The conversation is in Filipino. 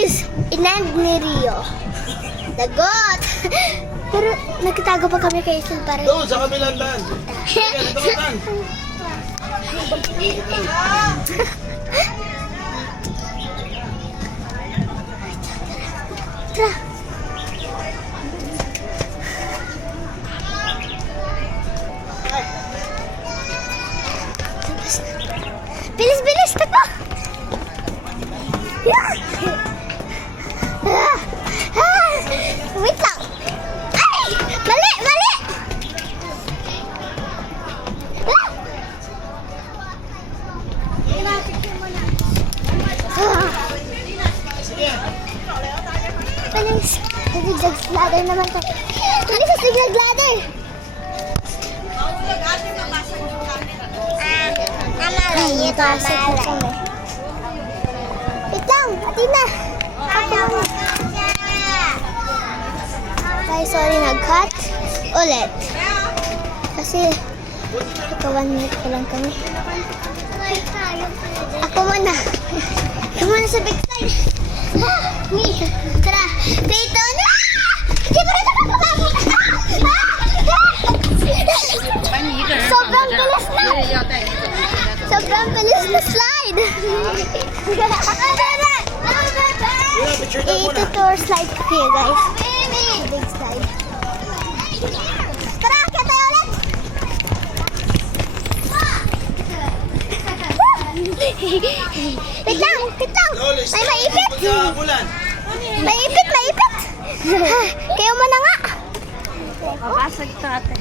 guys, inland ni Rio. Dagot! Pero nagtatago pa kami kay Isil para. Doon, sa kabilang daan. Sige, dito ka tan. Tara. Bilis, bilis! Takbo! Wait lang! Ay! Mali! Mali! Bilis! Zigzag ladder naman tayo. Bilis sa zigzag ladder! Ay, pasok na kami. Wait lang, Atina. Ay, sorry, nag-cut ulit. Kasi, 1 minute pa lang kami. Ako muna. Ako muna sa big side. Tara, dito na! Hindi pa rin ito makapapapot! Sobrang bilis na! Sobrang bilis na slide! Ito-tour slide ko kayo, guys. Big slide. Tara, kaya tayo ulit! Wait lang, wait lang! May maipit! Maipit, maipit! Kayo mo na nga! Papasag ito ate.